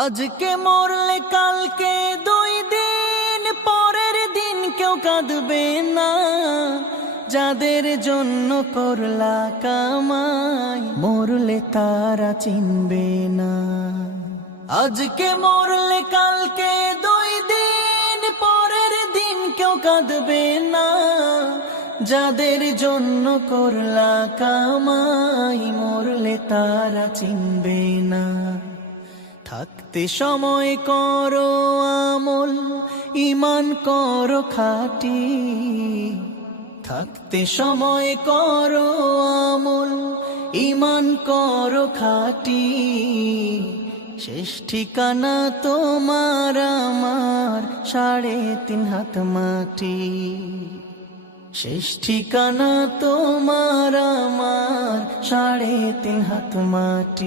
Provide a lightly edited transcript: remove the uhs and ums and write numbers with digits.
আজকে মরলে কালকে 2 দিন পরের দিন কেউ কাঁদবে না। যাদের জন্য করলা কামাই মরলে তারা চিনবে না। আজকে মরলে কালকে 2 দিন পরের দিন কেউ কাঁদবে না। যাদের জন্য করলা কামাই মরলে তারা চিনবে না। থাকতে সময় করো আমল, ঈমান করো খাঁটি। থাকতে সময় করো আমল, ঈমান করো খাঁটি। শেষ ঠিকানা তোমার আমার 3.5 হাত মাটি। শেষ ঠিকানা তোমার আমার 3.5 হাত মাটি।